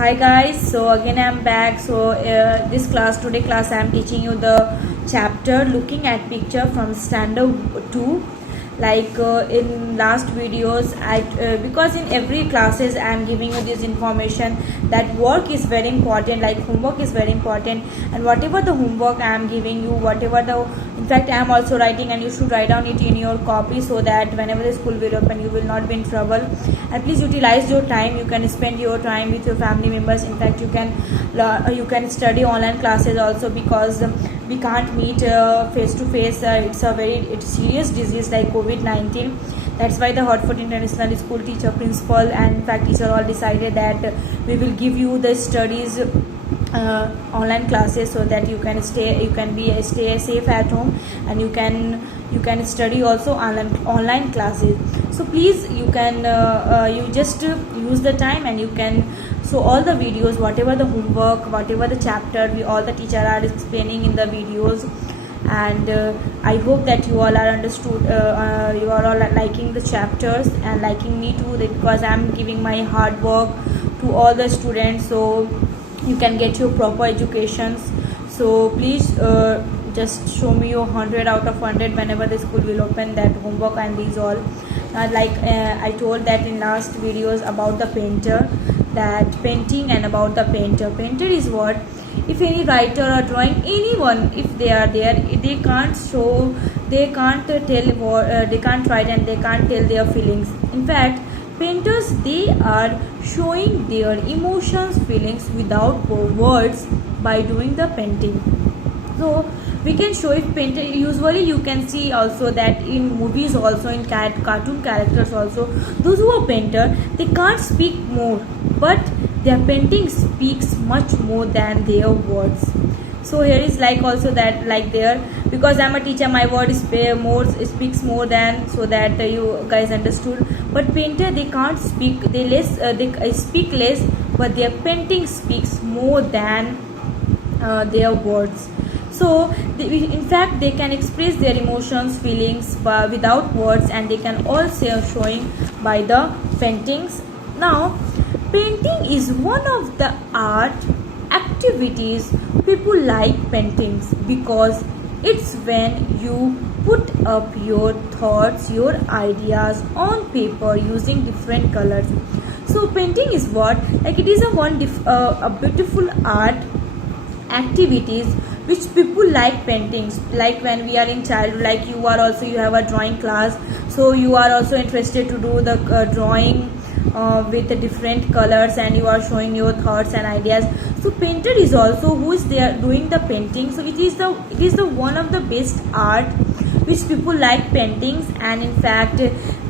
Hi guys, so again I'm back. This class today class I'm teaching you the chapter looking at picture from standard 2. In last videos, because in every classes I'm giving you this information that work is very important, like homework is very important, and whatever the homework I'm giving you, whatever the in fact I'm also writing, and you should write down it in your copy so that whenever the school will open you will not be in trouble. And please utilize your time. You can spend your time with your family members. In fact, you can study online classes also, because we can't meet face to face. It's serious disease like COVID-19. That's why the Hartford International School teacher, principal, and in fact teacher all decided that we will give you the studies online classes so that you can stay safe at home, and you can study also online classes. So please, you just use the time, and you can, so all the videos, whatever the homework, whatever the chapter, all the teacher are explaining in the videos. And I hope that you all are understood, you are all liking the chapters and liking me too, because I'm giving my hard work to all the students, so you can get your proper educations. So please just show me your 100 out of 100 whenever the school will open, that homework and these all. I told that in last videos about the painter, that painting, and about the painter is what, if any writer or drawing, anyone, if they are there, they can't show, they can't tell what, they can't write, and they can't tell their feelings. In fact, painters, they are showing their emotions, feelings without words by doing the painting. So we can show it painter. Usually you can see also that in movies also, in cartoon characters also, those who are painter, they can't speak more, but their painting speaks much more than their words. So here is like also that, like there, because I'm a teacher, my word is speaks more than, so that you guys understood. But painter, they can't speak, they speak less, but their painting speaks more than their words. So in fact they can express their emotions, feelings without words, and they can also showing by the paintings. Now, painting is one of the art activities people like paintings, because it's when you put up your thoughts, your ideas on paper using different colors. So painting is what, like it is a beautiful art activities which people like paintings. Like when we are in childhood, like you have a drawing class, so you are also interested to do the drawing with the different colors, and you are showing your thoughts and ideas. So painter is also who is there doing the painting. So it is the one of the best art which people like paintings, and in fact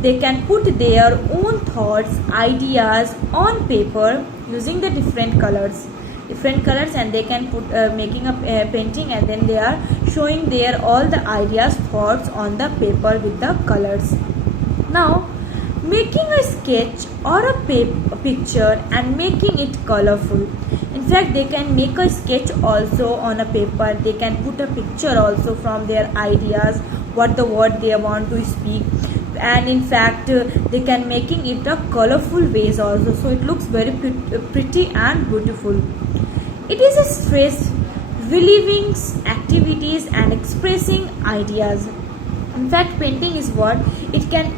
they can put their own thoughts, ideas on paper using the different colors, and they can put making a painting, and then they are showing their all the ideas, thoughts on the paper with the colors. Now, making a sketch or a picture and making it colorful. In fact, they can make a sketch also on a paper. They can put a picture also from their ideas, what the word they want to speak, and in fact they can making it a colorful ways also, so it looks very pretty and beautiful. It is a stress relieving activities and expressing ideas. In fact, painting is what, it can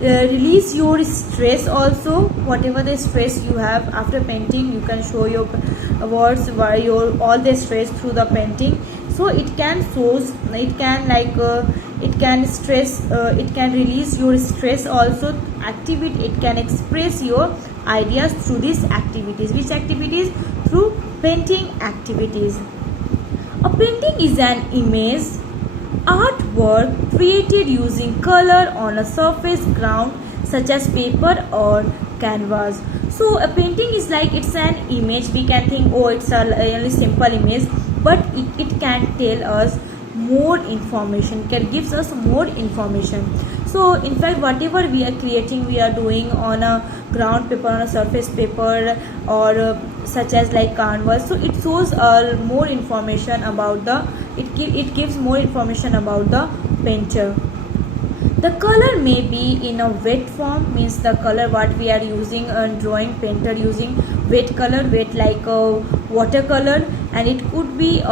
release your stress also. Whatever the stress you have after painting, you can show your words by your all the stress through the painting. So it can it can release your stress also. It can express your ideas through these activities. Which activities? Through painting activities. A painting is an image, artwork created using color on a surface ground such as paper or canvas. So a painting is like, it's an image. We can think, oh, it's a really simple image, but it can tell us more information, can gives us more information. So in fact, whatever we are creating, we are doing on a ground paper, on a surface paper, or such as like canvas, so it shows more information about the, it gives more information about the painter. The color may be in a wet form, means the color what we are using drawing, painter using wet color, wet like watercolor, and it could be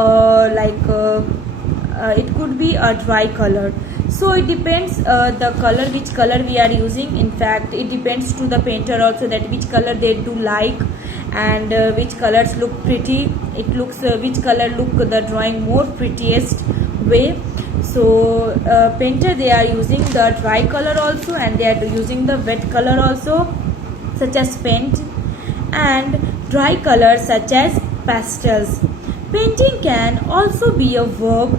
it could be a dry color. So it depends the color, which color we are using. In fact, it depends to the painter also, that which color they do like, and which colors look pretty. It looks which color look the drawing more prettiest way. So painter, they are using the dry color also, and they are using the wet color also, such as paint, and dry colors such as pastels. Painting can also be a verb,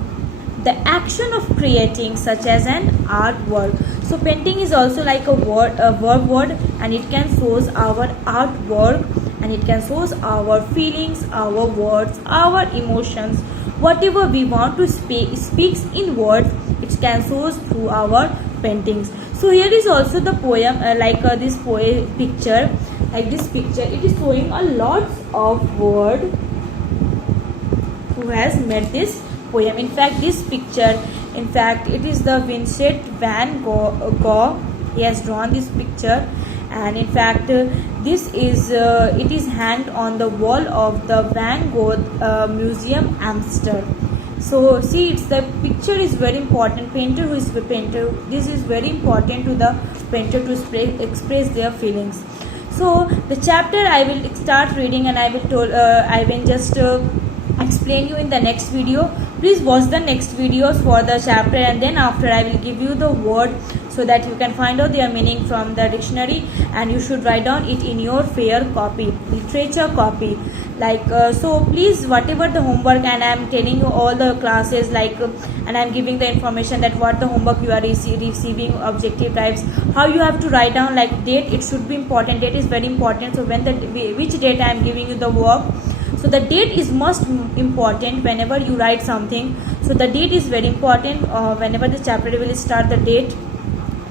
the action of creating, such as an artwork. So painting is also like a verb word, and it can shows our artwork, and it can shows our feelings, our words, our emotions, whatever we want to speaks in words, it can shows through our paintings. So here is also the poem, this picture, like this picture, it is showing a lots of word who has made this poem. In fact, this picture, in fact, it is the Vincent van Gogh. He has drawn this picture, and in fact, this is it is hanged on the wall of the Van Gogh Museum, Amsterdam. So see, it's the picture is very important. Painter, who is the painter, this is very important to the painter to express their feelings. So the chapter I will start reading, and I will just explain you in the next video. Please watch the next videos for the chapter, and then after I will give you the word, so that you can find out their meaning from the dictionary, and you should write down it in your fair copy, literature copy. So please, whatever the homework, and I am telling you all the classes, and I am giving the information that what the homework you are receiving, objective types, how you have to write down, like date, it should be important, date is very important. So when which date I am giving you the work, so the date is most important whenever you write something. So the date is very important whenever the chapter will start, the date,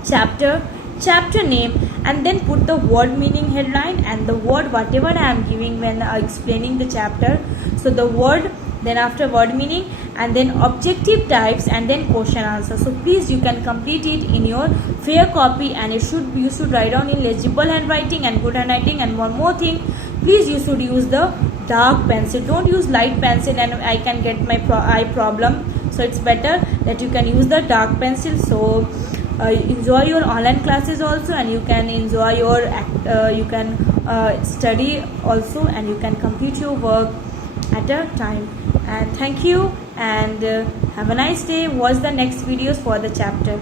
chapter name, and then put the word meaning headline, and the word whatever I am giving when explaining the chapter. So the word, then after word meaning, and then objective types, and then question answer. So please, you can complete it in your fair copy, and you should write down in legible handwriting and good handwriting. And one more thing, please, you should use the dark pencil, don't use light pencil, and I can get my eye problem. So it's better that you can use the dark pencil. So enjoy your online classes also, and you can enjoy your you can study also, and you can complete your work at a time. And thank you, and have a nice day. Watch the next videos for the chapter.